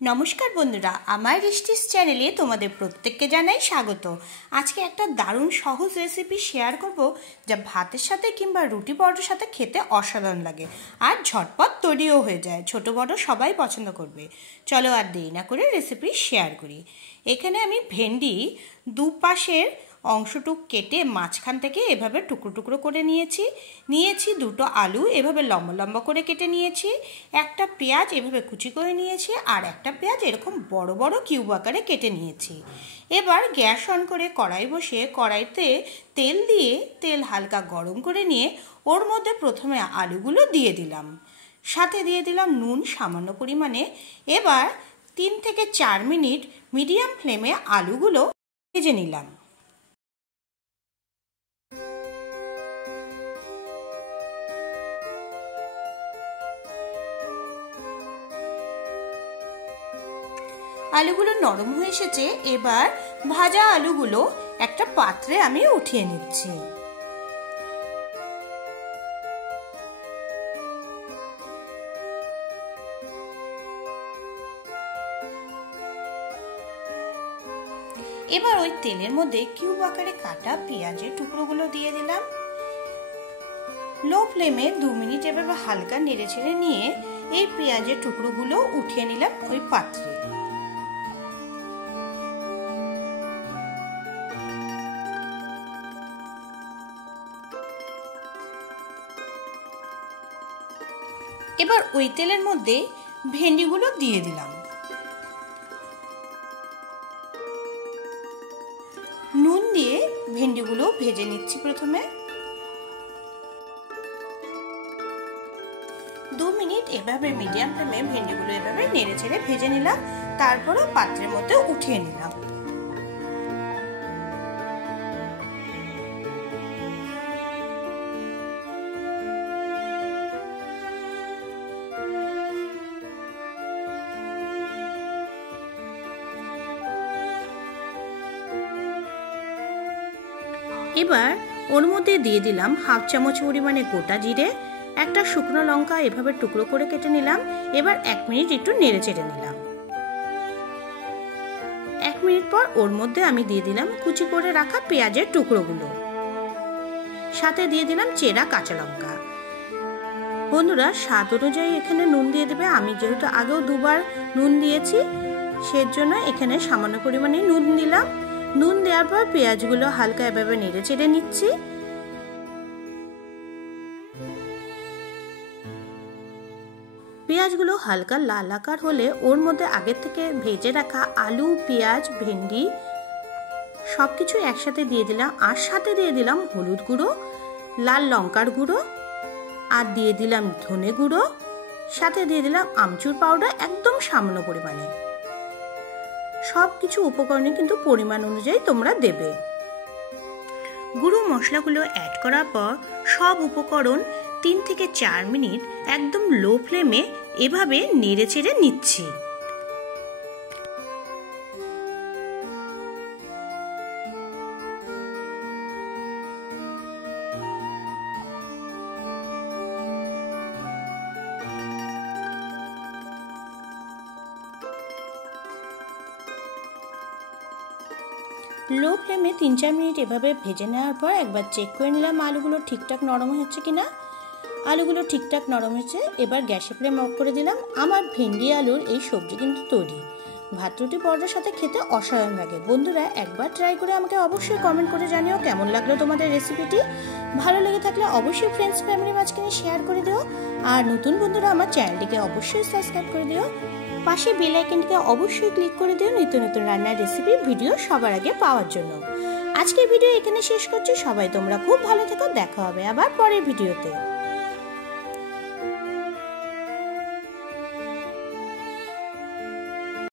নমস্কার বন্ধুরা, আমার রিস্টিস চ্যানেলে তোমাদের প্রত্যেককে জানাই স্বাগত। আজকে একটা দারুণ সহজ রেসিপি শেয়ার করব, যা ভাতের সাথে কিংবা রুটি পরোটার সাথে খেতে অসাধারণ লাগে আর ঝটপট তৈরিও হয়ে যায়। ছোট বড় সবাই পছন্দ করবে। চলো আর দেরি না করে রেসিপি শেয়ার করি। এখানে আমি ভেন্ডি দুপাশের অংশটুকু কেটে মাঝখান থেকে এভাবে টুকরো টুকরো করে নিয়েছি দুটো আলু এভাবে লম্বা লম্বা করে কেটে নিয়েছি, একটা পেঁয়াজ এভাবে কুচি করে নিয়েছি, আর একটা পেঁয়াজ এরকম বড় বড় কিউব আকারে কেটে নিয়েছি। এবার গ্যাস অন করে কড়াই বসিয়ে কড়াইতে তেল দিয়ে তেল হালকা গরম করে নিয়ে ওর মধ্যে প্রথমে আলুগুলো দিয়ে দিলাম, সাথে দিয়ে দিলাম নুন সামান্য পরিমাণে। এবার 3 থেকে 4 মিনিট মিডিয়াম ফ্লেমে আলুগুলো ভেজে নিলাম। আলুগুলো নরম হয়ে এসেছে। এবার ভাজা আলুগুলো একটা পাত্রে আমি উঠিয়ে নিচ্ছি। এবার ওই তেলের মধ্যে কিউব আকারে কাটা পেঁয়াজের টুকরোগুলো দিয়ে দিলাম। লো ফ্লেমে 2 মিনিট এভাবে হালকা নেড়ে ছেড়ে নিয়ে এই পেঁয়াজের টুকরোগুলো উঠিয়ে নিলাম ওই পাত্রে। এবার ওই তেলের মধ্যে ভেন্ডিগুলো দিয়ে দিলাম। নুন দিয়ে ভেন্ডিগুলো ভেজে নিচ্ছি। প্রথমে 2 মিনিট এভাবে মিডিয়াম ফ্লেমে ভেন্ডিগুলো এভাবে নেড়ে ছেড়ে ভেজে নিলাম। তারপরে পাত্রের মধ্যে উঠিয়ে নিলাম। এবার ওর মধ্যে দিয়ে দিলাম 1/2 চামচ পরিমাণে গোটা জিরে, একটা শুকনো লঙ্কা এভাবে টুকরো করে কেটে নিলাম। এবার 1 মিনিট একটু নেড়ে চেড়ে নিলাম। 1 মিনিট পর ওর মধ্যে আমি দিয়ে দিলাম কুচি করে রাখা পেঁয়াজের টুকরোগুলো, সাথে দিয়ে দিলাম চেরা কাঁচা লঙ্কা। বন্ধুরা, স্বাদ অনুযায়ী এখানে নুন দিয়ে দেবে। আমি যেহেতু আগেও 2বার নুন দিয়েছি, সেজন্য এখানে সামান্য পরিমাণে নুন দিলাম। নুন দেওয়ার পর পেঁয়াজগুলো হালকা এভাবে নেড়ে চেড়ে নিচ্ছি। পেঁয়াজগুলো হালকা লাল আকার হলে ওর মধ্যে আগে থেকে ভেজে রাখা আলু, পেঁয়াজ, ভেন্ডি সবকিছু একসাথে দিয়ে দিলাম। আর সাথে দিয়ে দিলাম হলুদ গুঁড়ো, লাল লঙ্কার গুঁড়ো, আর দিয়ে দিলাম ধনে গুঁড়ো, সাথে দিয়ে দিলাম আমচুর পাউডার একদম সামান্য পরিমাণে। সবকিছু উপকরণে কিন্তু পরিমাণ অনুযায়ী তোমরা দেবে। গুঁড়ো মশলাগুলো অ্যাড করার পর সব উপকরণ 3 থেকে 4 মিনিট একদম লো ফ্লেমে এভাবে নেড়ে চেড়ে নিচ্ছি। লো ফ্লেমে 3-4 মিনিট এভাবে ভেজে নেওয়ার পর একবার চেক করে নিলাম আলুগুলো ঠিকঠাক নরম হচ্ছে কিনা। আলুগুলো ঠিকঠাক নরম হয়েছে। এবার গ্যাসের ফ্লেম অফ করে দিলাম। আমার ভেন্ডি আলুর এই সবজি কিন্তু তৈরি। ভাত রুটি পরোটার সাথে খেতে অসাধারণ লাগে। বন্ধুরা, একবার ট্রাই করে আমাকে অবশ্যই কমেন্ট করে জানিও কেমন লাগলো তোমাদের রেসিপিটি। ভালো লেগে থাকলে অবশ্যই ফ্রেন্ডস ফ্যামিলির মাঝখানে শেয়ার করে দিও। আর নতুন বন্ধুরা আমার চ্যানেলটিকে অবশ্যই সাবস্ক্রাইব করে দিও। পাশে বেল আইকনটিকে অবশ্যই ক্লিক করে দিও নিত্য নতুন রান্নার রেসিপি ভিডিও সবার আগে পাওয়ার জন্য। আজকের ভিডিও এখানে শেষ করছি। সবাই তোমরা খুব ভালো থেকো। দেখা হবে আবার পরের ভিডিওতে।